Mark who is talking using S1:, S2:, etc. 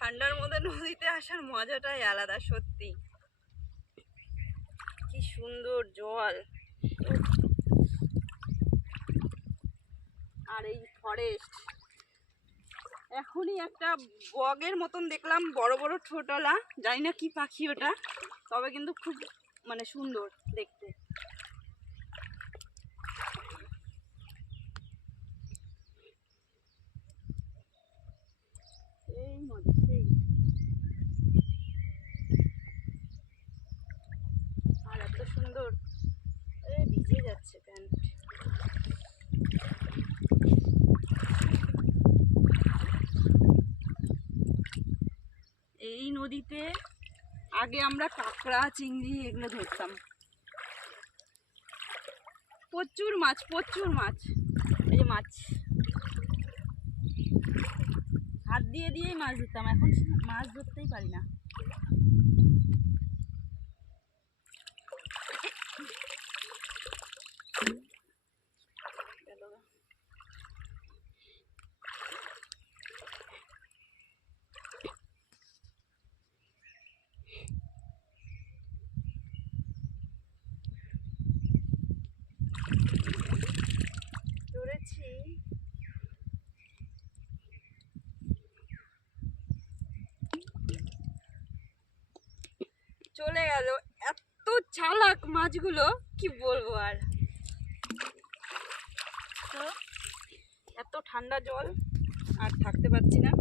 S1: ঠান্ডার মধ্যে নদীতে আসার মজাটাই আলাদা সত্যি। কি সুন্দর জল। আর এই ফরেস্ট এখনই একটা বগের মতন দেখলাম, বড় বড় ঠোঁটলা জানি না কি পাখি ওটা, তবে কিন্তু খুব মানে সুন্দর দেখতে। এই আর এত সুন্দর। ভিজে যাচ্ছে প্যান্ট এই নদীতে আগে আমরা কাঁকড়া, চিংড়ি এগুলো ধরতাম। প্রচুর মাছ প্রচুর মাছ। এই যে মাছ। হাত দিয়ে দিয়েই মাছ ধরতাম, এখন মাছ ধরতেই পারি না। গেল চলে গেল। এত চালাক মাছগুলো, কি বলব আর? এত ঠান্ডা জল, আর থাকতে পারছি না।